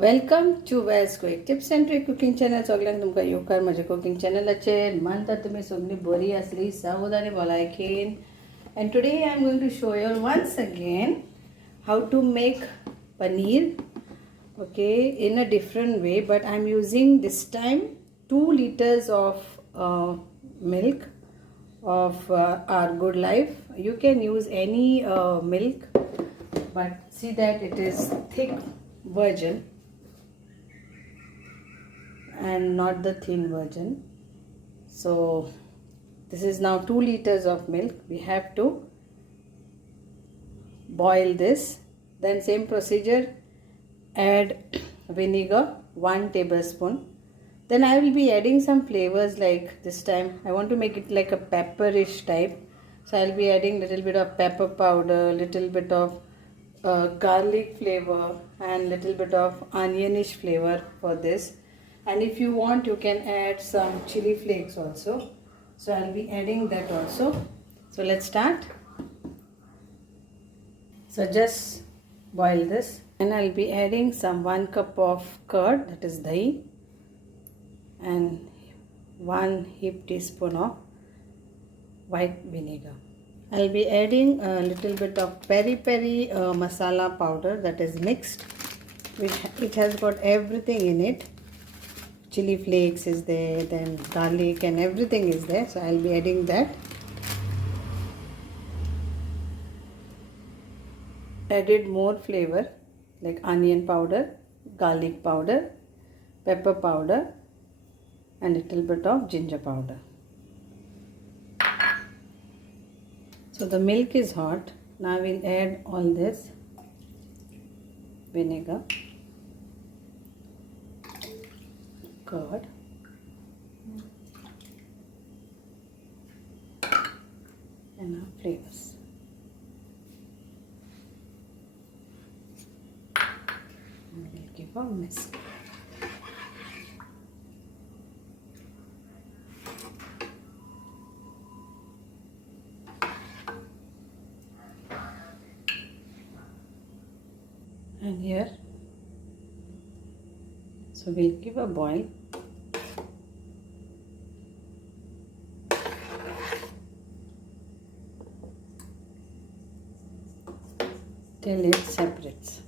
Welcome to veg quick tips and trick cooking channel. सगळ्यांक तुमकां येवकार म्हज्या कुकिंग चॅनलाचेर. मानता तुमी सगळीं बरी आसली, सावध आनी भलायकेन. And today I am going to show you once again how to make paneer, okay, in a different way, but I am using this time 2 liters of milk of our Good Life. You can use any milk, but see that it is thick version and not the thin version. So this is now 2 liters of milk. We have to boil this. Then same procedure, add vinegar 1 tablespoon. Then I will be adding some flavors, like this time I want to make it like a pepperish type. So I'll be adding little bit of pepper powder, little bit of garlic flavor and little bit of onionish flavor for this. And if you want, you can add some chili flakes also. So I'll be adding that also. So let's start. So just boil this, and I'll be adding some 1 cup of curd, that is dahi, and 1 heaped teaspoon of white vinegar. I'll be adding a little bit of peri peri masala powder, that is mixed. It has got everything in it. Chili flakes is there, then garlic and everything is there. So I'll be adding that. Added more flavor like onion powder, garlic powder, pepper powder and little bit of ginger powder. So the milk is hot. Now we'll add all this vinegar, curd, and our flavors. And we'll give a mix. And here, so we'll give a boil. Till it separates.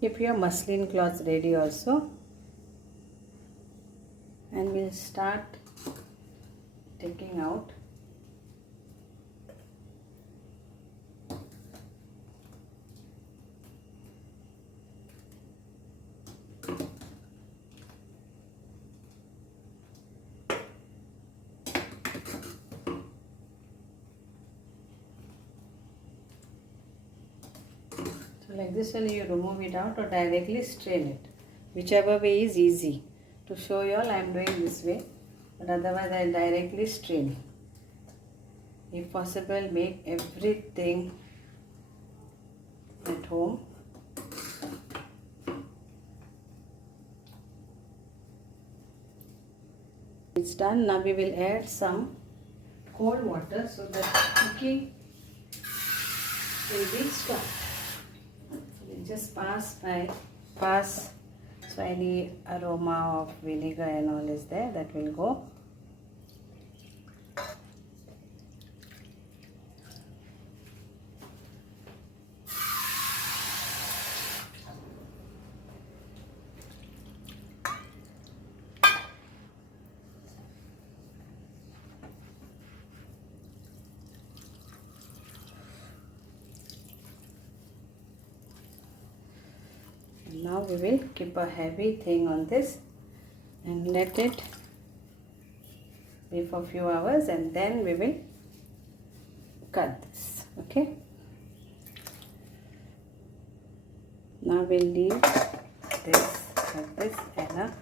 Keep your muslin cloths ready also, and we'll start taking out. Like this, when you remove it out or directly strain it, whichever way is easy. To show you all, I am doing this way, but otherwise I directly strain. If possible, make everything at home. It's done. Now we will add some cold water so that cooking will be stopped. Just pass so any aroma of vinegar and all is there, that will go. Now we will keep a heavy thing on this and let it be for a few hours, and then we will cut this. Okay, Now we'll leave this like this and a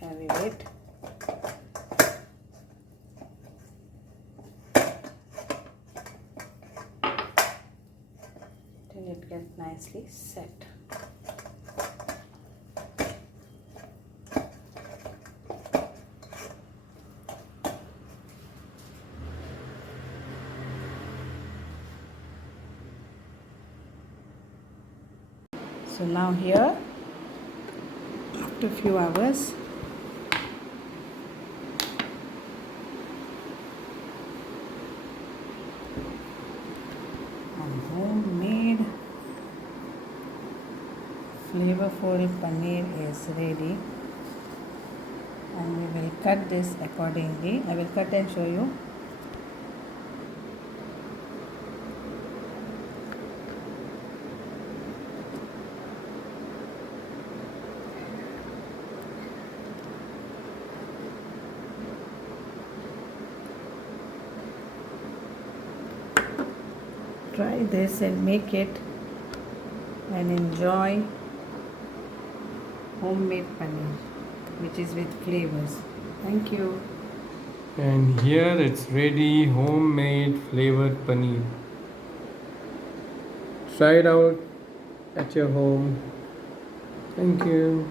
heavy weight. Till it gets nicely set. So now here, after a few hours, our homemade flavorful paneer is ready, and we will cut this accordingly. I will cut and show you. Try this and make it and enjoy homemade paneer, which is with flavors. Thank you. And here it's ready, homemade flavored paneer. Try it out at your home. Thank you.